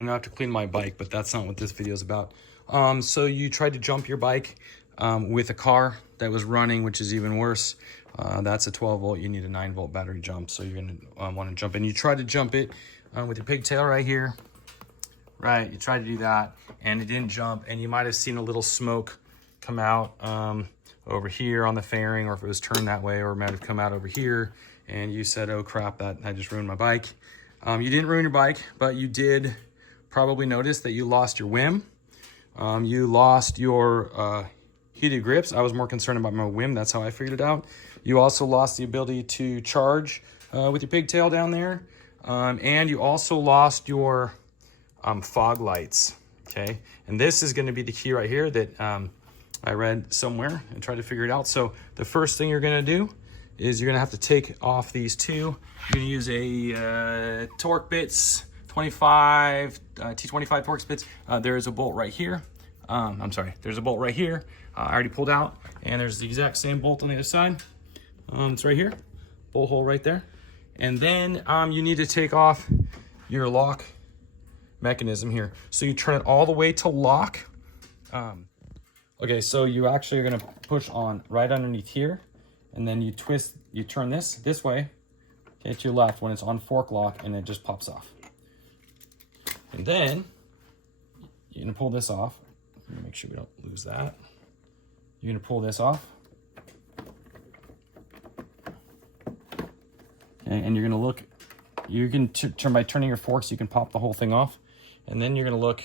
I'm gonna have to clean my bike, but that's not what this video is about. So you tried to jump your bike with a car that was running, which is even worse. That's a 12 volt, you need a 9 volt battery jump. So you're gonna wanna jump in. You tried to jump it with your pigtail right here. Right, you tried to do that and it didn't jump, and you might've seen a little smoke come out over here on the fairing, or if it was turned that way, or it might have come out over here, and you said, oh crap, that I just ruined my bike. You didn't ruin your bike, but you did probably notice that you lost your WHIM. You lost your heated grips. I was more concerned about my WHIM. That's how I figured it out. You also lost the ability to charge with your pigtail down there. And you also lost your fog lights, okay? And this is gonna be the key right here that I read somewhere and tried to figure it out. So the first thing you're gonna do is you're gonna have to take off these two. You're gonna use a Torque Bits 25, T25 Torque Bits. There is a bolt right here. I'm sorry, there's a bolt right here. I already pulled out, and there's the exact same bolt on the other side. It's right here, bolt hole right there. And then you need to take off your lock mechanism here. So you turn it all the way to lock. Okay, so you actually are gonna push on right underneath here, and then you twist, you turn this way, okay, to your left when it's on fork lock, and it just pops off. And then you're gonna pull this off. Make sure we don't lose that. You're gonna pull this off. Okay, and you're gonna look, you can turn by turning your forks, you can pop the whole thing off. And then you're gonna look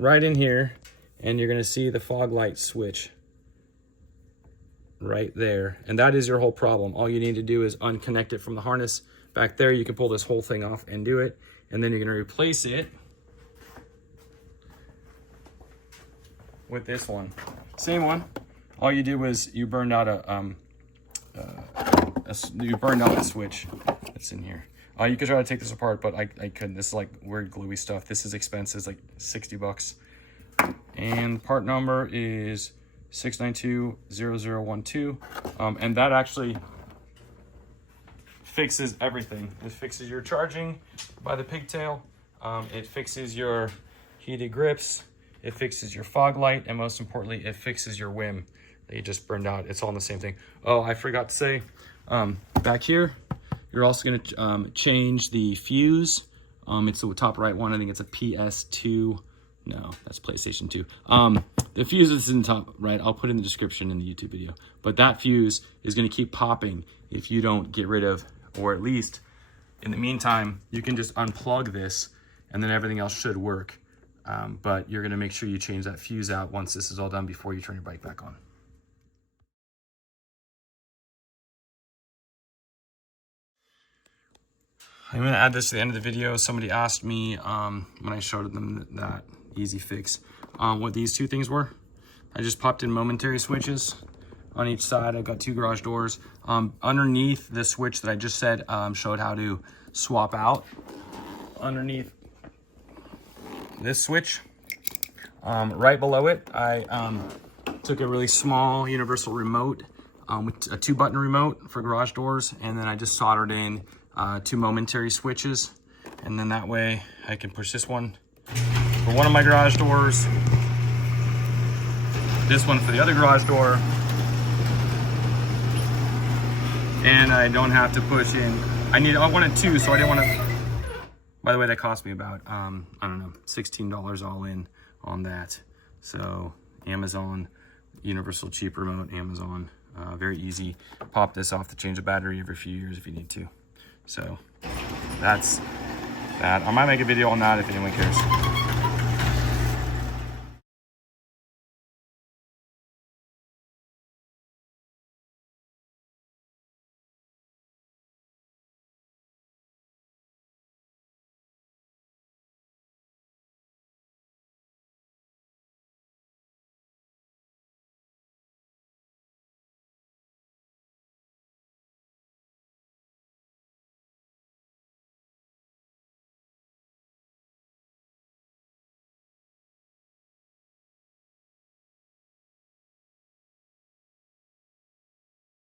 right in here, and you're gonna see the fog light switch right there. And that is your whole problem. All you need to do is unconnect it from the harness. Back there, you can pull this whole thing off and do it. And then you're gonna replace it with this one. Same one. All you did was you burned out a switch that's in here. You could try to take this apart, but I couldn't. This is like weird gluey stuff. This is expensive. It's like 60 bucks. And part number is 6920012. And that actually fixes everything. It fixes your charging by the pigtail. It fixes your heated grips. It fixes your fog light. And most importantly, it fixes your WHIM that you just burned out. It's all in the same thing. Oh, I forgot to say, back here, you're also gonna change the fuse. It's the top right one. I think it's a PS2. No, that's PlayStation 2. The fuse is in the top right. I'll put it in the description in the YouTube video. But that fuse is gonna keep popping if you don't get rid of, or at least in the meantime, you can just unplug this and then everything else should work. But you're gonna make sure you change that fuse out once this is all done before you turn your bike back on. I'm gonna add this to the end of the video. Somebody asked me when I showed them that easy fix, what these two things were. I just popped in momentary switches on each side. I've got two garage doors. Underneath the switch that I just said showed how to swap out. Underneath this switch, right below it, I took a really small universal remote with a 2-button remote for garage doors, and then I just soldered in 2 momentary switches, and then that way I can push this one for one of my garage doors, this one for the other garage door, and I don't have to push in. I wanted 2, so I didn't want to. By the way, that cost me about I don't know, $16 all in on that. So Amazon, universal cheap remote, Amazon, very easy. Pop this off to change the battery every few years if you need to. So that's that. I might make a video on that if anyone cares.